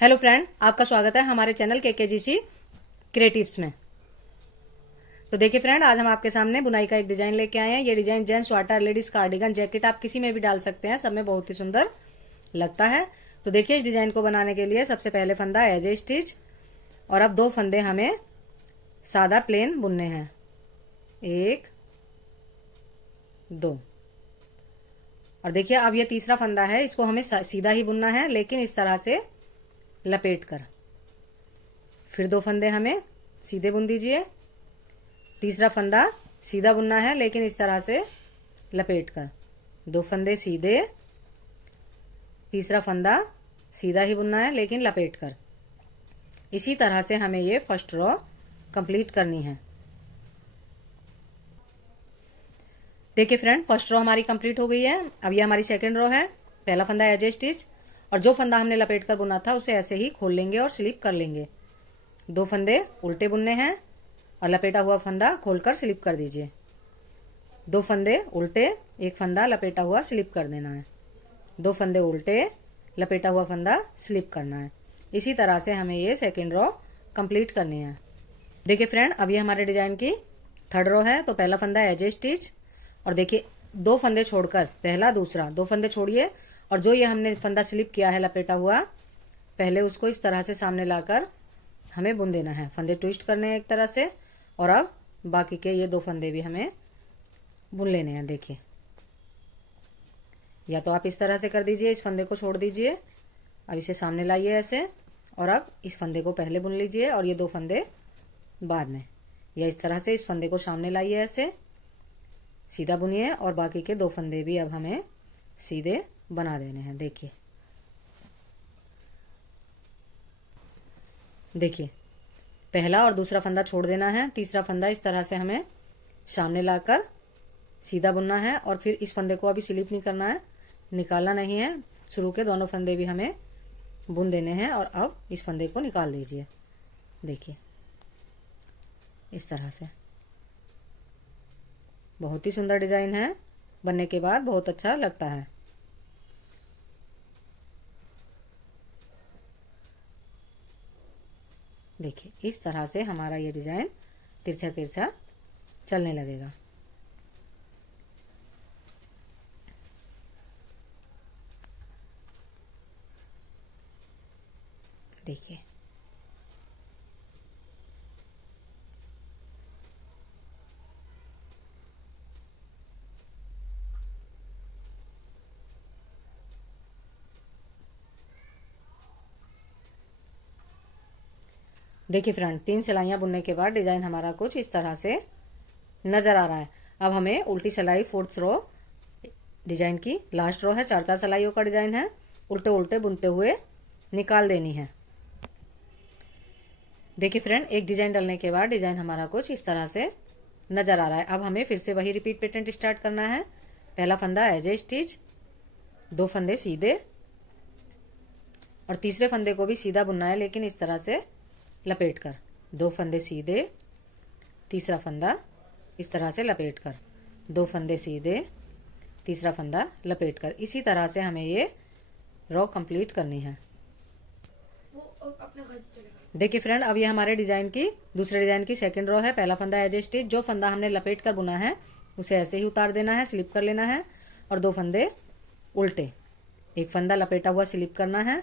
Hello friend, आपका स्वागत है हमारे चैनल केकेजीसी क्रिएटिव्स में। तो देखिए फ्रेंड, आज हम आपके सामने बुनाई का एक डिजाइन लेके आए हैं। ये design gents sweater, ladies cardigan, jacket आप किसी में भी डाल सकते हैं, सब में बहुत ही सुंदर लगता है। तो देखिए, इस डिजाइन को बनाने के लिए सबसे पहले फंदा एज ए स्टिच और अब 2 फंदे हमें सादा प्लेन बुनने हैं। 1 2 और देखिए, अब ये तीसरा फंदा है, इसको हमें सीधा ही बुनना है, लेकिन इस तरह से लपेट कर। फिर 2 फंदे हमें सीधे बुन दीजिए। तीसरा फंदा सीधा बुनना है, लेकिन इस तरह से लपेट कर। 2 फंदे सीधे, तीसरा फंदा सीधा ही बुनना है, लेकिन लपेट कर। इसी तरह से हमें ये फर्स्ट रो कंप्लीट करनी है। देखिए फ्रेंड, फर्स्ट रो हमारी कंप्लीट हो गई है। अब ये हमारी सेकंड रो है। पहला फंदा एज ए स्टिच और जो फंदा हमने लपेट कर बुना था उसे ऐसे ही खोल लेंगे और स्लिप कर लेंगे। 2 फंदे उल्टे बुनने हैं और लपेटा हुआ फंदा खोलकर स्लिप कर दीजिए। 2 फंदे उल्टे, 1 फंदा लपेटा हुआ स्लिप कर देना है। 2 फंदे उल्टे, लपेटा हुआ फंदा स्लिप करना है। इसी तरह से हमें ये सेकेंड रो कंप्लीट करनी है। देखिए फ्रेंड, अब ये हमारे डिजाइन की थर्ड रो है। तो पहला फंदा एज ए स्टिच और देखिए 2 फंदे छोड़कर, पहला दूसरा, 2 फंदे छोड़िए और जो ये हमने फंदा स्लिप किया है लपेटा हुआ, पहले उसको इस तरह से सामने लाकर हमें बुन देना है। फंदे ट्विस्ट करने हैं एक तरह से और अब बाकी के ये 2 फंदे भी हमें बुन लेने हैं। देखिए, या तो आप इस तरह से कर दीजिए, इस फंदे को छोड़ दीजिए, अब इसे सामने लाइए ऐसे और अब इस फंदे को पहले बुन लीजिए और ये 2 फंदे बाद में, या इस तरह से इस फंदे को सामने लाइए ऐसे सीधा बुनिए और बाकी के 2 फंदे भी अब हमें सीधे बना देने हैं। देखिए देखिए, पहला और दूसरा फंदा छोड़ देना है, तीसरा फंदा इस तरह से हमें सामने लाकर सीधा बुनना है और फिर इस फंदे को अभी स्लिप नहीं करना है, निकालना नहीं है। शुरू के दोनों फंदे भी हमें बुन देने हैं और अब इस फंदे को निकाल दीजिए। देखिए इस तरह से, बहुत ही सुंदर डिजाइन है, बनने के बाद बहुत अच्छा लगता है। देखिए इस तरह से हमारा ये डिजाइन तिरछा तिरछा चलने लगेगा। देखिए देखिए फ्रेंड, 3 सिलाइयां बुनने के बाद डिजाइन हमारा कुछ इस तरह से नजर आ रहा है। अब हमें उल्टी सिलाई 4th रो, डिजाइन की लास्ट रो है, 4 सिलाइयों का डिजाइन है, उल्टे उल्टे बुनते हुए निकाल देनी है। देखिए फ्रेंड, एक डिजाइन डालने के बाद डिजाइन हमारा कुछ इस तरह से नजर आ रहा है। अब हमें फिर से वही रिपीट पैटर्न स्टार्ट करना है। पहला फंदा एज ए स्टिच, 2 फंदे सीधे और तीसरे फंदे को भी सीधा बुनना है, लेकिन इस तरह से लपेट कर। 2 फंदे सीधे, तीसरा फंदा इस तरह से लपेट कर, 2 फंदे सीधे, तीसरा फंदा लपेट कर। इसी तरह से हमें ये रो कंप्लीट करनी है। देखिए फ्रेंड, अब ये हमारे डिजाइन की दूसरे डिजाइन की सेकंड रो है। पहला फंदा एज ए स्टिच, जो फंदा हमने लपेट कर बुना है उसे ऐसे ही उतार देना है, स्लिप कर लेना है और 2 फंदे उल्टे, 1 फंदा लपेटा हुआ स्लिप करना है,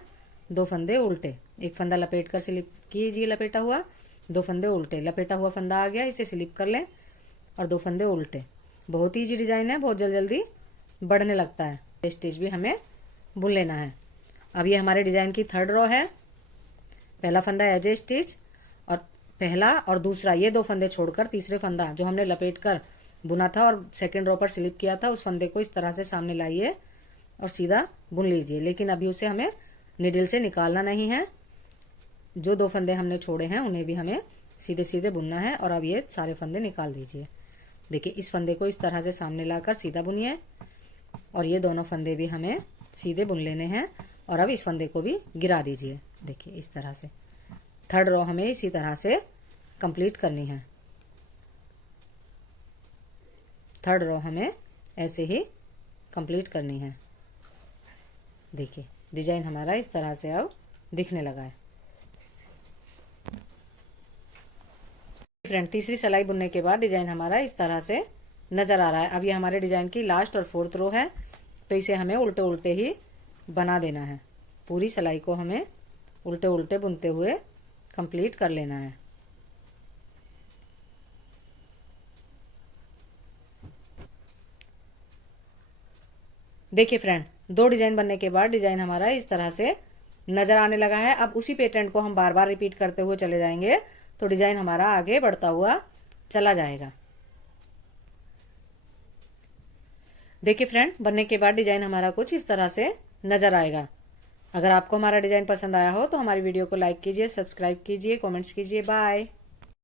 2 फंदे उल्टे, 1 फंदा लपेट कर स्लिप कीजिए लपेटा हुआ, 2 फंदे उल्टे, लपेटा हुआ फंदा आ गया, इसे स्लिप कर लें और 2 फंदे उल्टे। बहुत ईजी डिजाइन है, बहुत जल्दी बढ़ने लगता है। स्टिच भी हमें बुन लेना है। अब ये हमारे डिजाइन की थर्ड रो है। पहला फंदा एज ए स्टिच और पहला और दूसरा ये 2 फंदे छोड़कर तीसरे फंदा जो हमने लपेट कर बुना था और सेकेंड रो पर स्लिप किया था, उस फंदे को इस तरह से सामने लाइए और सीधा बुन लीजिए, लेकिन अभी उसे हमें निडल से निकालना नहीं है। जो 2 फंदे हमने छोड़े हैं उन्हें भी हमें सीधे सीधे बुनना है और अब ये सारे फंदे निकाल दीजिए। देखिए इस फंदे को इस तरह से सामने लाकर सीधा बुनिए और ये दोनों फंदे भी हमें सीधे बुन लेने हैं और अब इस फंदे को भी गिरा दीजिए। देखिए इस तरह से थर्ड रो हमें इसी तरह से कंप्लीट करनी है। थर्ड रो हमें ऐसे ही कंप्लीट करनी है। देखिए डिजाइन हमारा इस तरह से अब दिखने लगा है। फ्रेंड तीसरी सिलाई बुनने के बाद डिजाइन हमारा इस तरह से नजर आ रहा है। अब ये हमारे डिजाइन की लास्ट और फोर्थ रो है, तो इसे हमें उल्टे उल्टे ही बना देना है। पूरी सिलाई को हमें उल्टे उल्टे बुनते हुए कंप्लीट कर लेना है। देखिए फ्रेंड, 2 डिजाइन बनने के बाद डिजाइन हमारा इस तरह से नजर आने लगा है। अब उसी पैटर्न को हम बार बार रिपीट करते हुए चले जाएंगे, तो डिजाइन हमारा आगे बढ़ता हुआ चला जाएगा। देखिए फ्रेंड, बनने के बाद डिजाइन हमारा कुछ इस तरह से नजर आएगा। अगर आपको हमारा डिजाइन पसंद आया हो तो हमारी वीडियो को लाइक कीजिए, सब्सक्राइब कीजिए, कमेंट्स कीजिए। बाय।